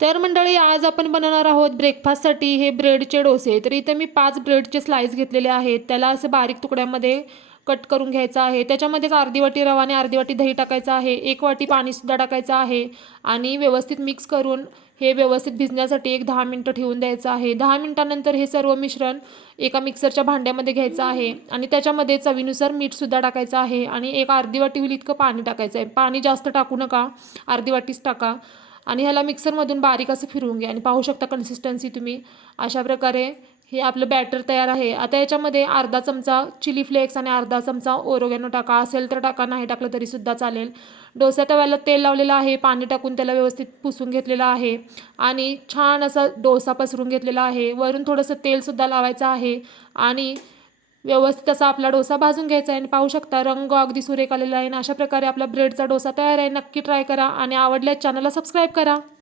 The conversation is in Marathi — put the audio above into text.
तर मंडळी आज आपण बनवणार आहोत ब्रेकफास्टसाठी हे ब्रेडचे डोसे. तर इथे मी 5 ब्रेडचे स्लाइस घेतलेले आहेत. त्याला असं बारीक तुकड्यामध्ये कट करून घ्यायचं आहे. त्याच्यामध्येच अर्धी वाटी रवा आणि अर्धी वाटी दही टाकायचं आहे. 1 वाटी पाणीसुद्धा टाकायचं आहे आणि व्यवस्थित मिक्स करून हे व्यवस्थित भिजण्यासाठी एक 10 मिनिटं ठेवून द्यायचं आहे. 10 मिनिटानंतर हे सर्व मिश्रण एका मिक्सरच्या भांड्यामध्ये घ्यायचं आहे आणि त्याच्यामध्ये चवीनुसार मीठसुद्धा टाकायचं आहे आणि एक अर्धी वाटी होईल इतकं पाणी टाकायचं आहे. पाणी जास्त टाकू नका, अर्धी वाटीच टाका. आणि ह्याला मिक्सरमधून बारीक असं फिरवून घ्या आणि पाहू शकता कन्सिस्टन्सी तुम्ही. अशा प्रकारे हे आपलं बॅटर तयार आहे. आता याच्यामध्ये अर्धा चमचा चिली फ्लेक्स आणि अर्धा चमचा ओरोगॅनो टाका. असेल तर टाका, नाही टाकलं तरीसुद्धा चालेल. डोसा तव्याला तेल लावलेलं आहे, पाणी टाकून त्याला व्यवस्थित पुसून घेतलेलं आहे आणि छान असा डोसा पसरून घेतलेला आहे. वरून थोडंसं तेलसुद्धा लावायचं आहे आणि व्यवस्थित असा आपला डोसा भाजून घ्यायचा आहे आणि पाहू शकता रंग अगदी सुरेख आलेला आहे. आणि अशा प्रकारे आपला ब्रेडचा डोसा तयार आहे. नक्की ट्राय करा आणि आवडल्यास चॅनलला सबस्क्राईब करा.